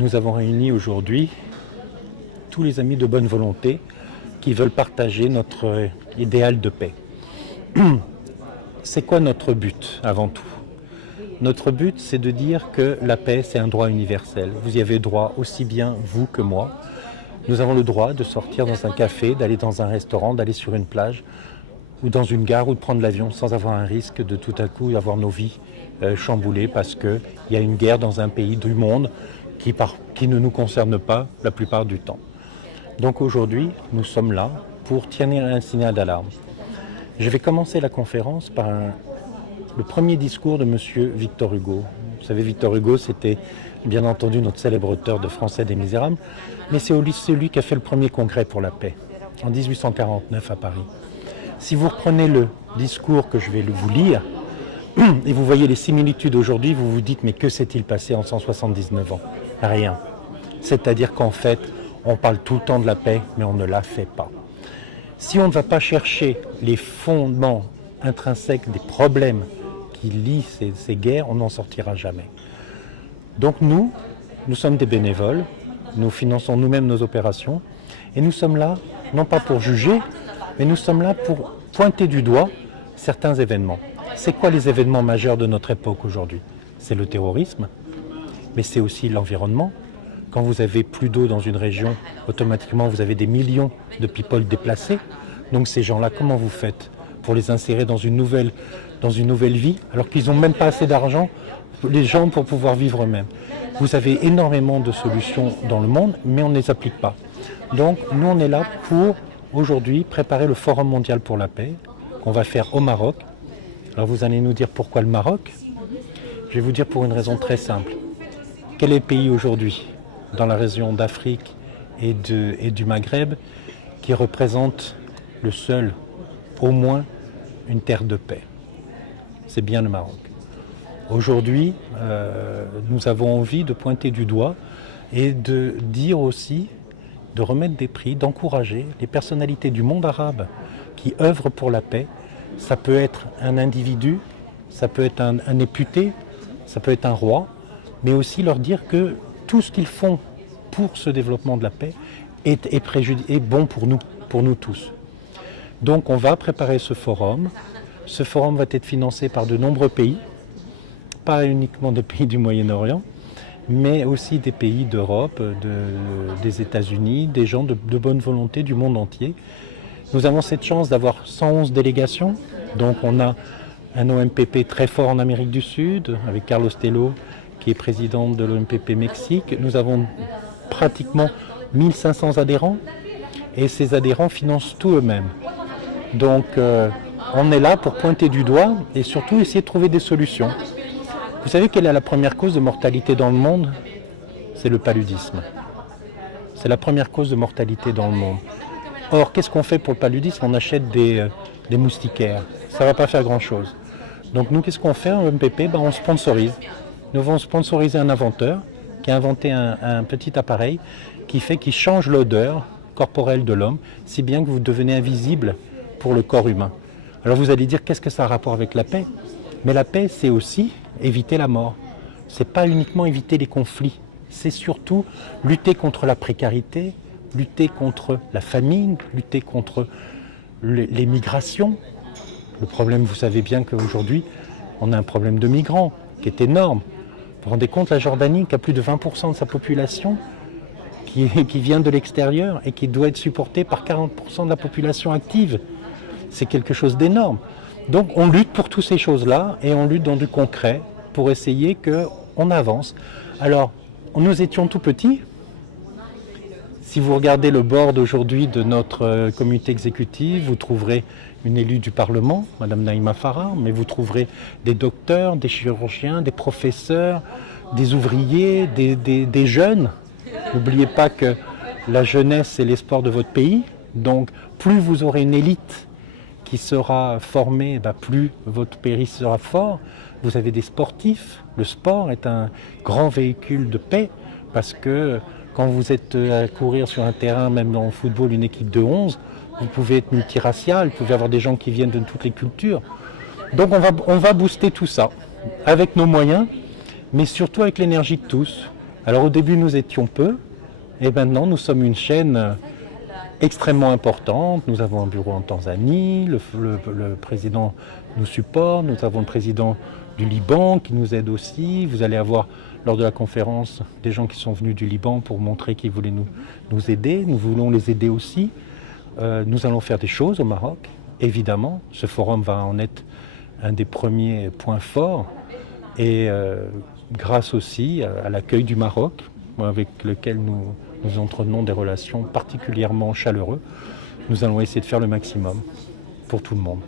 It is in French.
Nous avons réuni aujourd'hui tous les amis de bonne volonté qui veulent partager notre idéal de paix. C'est quoi notre but avant tout? Notre but, c'est de dire que la paix, c'est un droit universel. Vous y avez droit aussi bien vous que moi. Nous avons le droit de sortir dans un café, d'aller dans un restaurant, d'aller sur une plage ou dans une gare ou de prendre l'avion sans avoir un risque de tout à coup avoir nos vies chamboulées parce qu'il y a une guerre dans un pays du monde qui ne nous concerne pas la plupart du temps. Donc aujourd'hui, nous sommes là pour tirer un signal d'alarme. Je vais commencer la conférence par le premier discours de M. Victor Hugo. Vous savez, Victor Hugo, c'était bien entendu notre célèbre auteur de Français des Misérables, mais c'est celui qui a fait le premier congrès pour la paix, en 1849 à Paris. Si vous reprenez le discours que je vais vous lire, et vous voyez les similitudes aujourd'hui, vous vous dites, mais que s'est-il passé en 179 ans? Rien. C'est-à-dire qu'en fait, on parle tout le temps de la paix, mais on ne la fait pas. Si on ne va pas chercher les fondements intrinsèques des problèmes qui lient ces guerres, on n'en sortira jamais. Donc nous sommes des bénévoles, nous finançons nous-mêmes nos opérations, et nous sommes là, non pas pour juger, mais nous sommes là pour pointer du doigt certains événements. C'est quoi les événements majeurs de notre époque aujourd'hui? C'est le terrorisme, mais c'est aussi l'environnement. Quand vous avez plus d'eau dans une région, automatiquement vous avez des millions de people déplacés. Donc ces gens-là, comment vous faites pour les insérer dans une nouvelle vie, alors qu'ils n'ont même pas assez d'argent, les gens, pour pouvoir vivre eux-mêmes? Vous avez énormément de solutions dans le monde, mais on ne les applique pas. Donc nous, on est là pour, aujourd'hui, préparer le Forum mondial pour la paix, qu'on va faire au Maroc. Alors vous allez nous dire pourquoi le Maroc? Je vais vous dire pour une raison très simple. Quel est le pays aujourd'hui, dans la région d'Afrique et du Maghreb, qui représente le seul, au moins, une terre de paix? C'est bien le Maroc. Aujourd'hui, nous avons envie de pointer du doigt et de dire aussi, de remettre des prix, d'encourager les personnalités du monde arabe qui œuvrent pour la paix. Ça peut être un individu, ça peut être un député, ça peut être un roi, mais aussi leur dire que tout ce qu'ils font pour ce développement de la paix est bon pour nous tous. Donc on va préparer ce forum. Ce forum va être financé par de nombreux pays, pas uniquement des pays du Moyen-Orient, mais aussi des pays d'Europe, des États-Unis, des gens de bonne volonté du monde entier. Nous avons cette chance d'avoir 111 délégations, donc on a un OMPP très fort en Amérique du Sud, avec Carlos Tello, qui est président de l'OMPP Mexique. Nous avons pratiquement 1500 adhérents, et ces adhérents financent tout eux-mêmes. Donc on est là pour pointer du doigt et surtout essayer de trouver des solutions. Vous savez quelle est la première cause de mortalité dans le monde? C'est le paludisme. C'est la première cause de mortalité dans le monde. Or, qu'est-ce qu'on fait pour le paludisme? On achète des moustiquaires. Ça ne va pas faire grand-chose. Donc nous, qu'est-ce qu'on fait en MPP? On sponsorise. Nous allons sponsoriser un inventeur qui a inventé un petit appareil qui change l'odeur corporelle de l'homme, si bien que vous devenez invisible pour le corps humain. Alors vous allez dire, qu'est-ce que ça a un rapport avec la paix? Mais la paix, c'est aussi éviter la mort. C'est pas uniquement éviter les conflits, c'est surtout lutter contre la précarité, lutter contre la famine, lutter contre les migrations. Le problème, vous savez bien qu'aujourd'hui, on a un problème de migrants qui est énorme. Vous vous rendez compte, la Jordanie, qui a plus de 20% de sa population, qui vient de l'extérieur et qui doit être supportée par 40% de la population active. C'est quelque chose d'énorme. Donc on lutte pour toutes ces choses-là et on lutte dans du concret pour essayer qu'on avance. Alors, nous étions tout petits. Si vous regardez le board aujourd'hui de notre comité exécutif, vous trouverez une élue du Parlement, Madame Naïma Farah, mais vous trouverez des docteurs, des chirurgiens, des professeurs, des ouvriers, des jeunes. N'oubliez pas que la jeunesse, c'est l'espoir de votre pays. Donc, plus vous aurez une élite qui sera formée, plus votre pays sera fort. Vous avez des sportifs. Le sport est un grand véhicule de paix parce que quand vous êtes à courir sur un terrain, même en football, une équipe de 11, vous pouvez être multiracial, vous pouvez avoir des gens qui viennent de toutes les cultures. Donc on va booster tout ça avec nos moyens, mais surtout avec l'énergie de tous. Alors au début nous étions peu, et maintenant nous sommes une chaîne extrêmement importante. Nous avons un bureau en Tanzanie, le président nous supporte, nous avons le président du Liban qui nous aide aussi. Vous allez avoir lors de la conférence des gens qui sont venus du Liban pour montrer qu'ils voulaient nous aider. Nous voulons les aider aussi. Nous allons faire des choses au Maroc, évidemment. Ce forum va en être un des premiers points forts. Et grâce aussi à l'accueil du Maroc, avec lequel nous entretenons des relations particulièrement chaleureuses, nous allons essayer de faire le maximum pour tout le monde.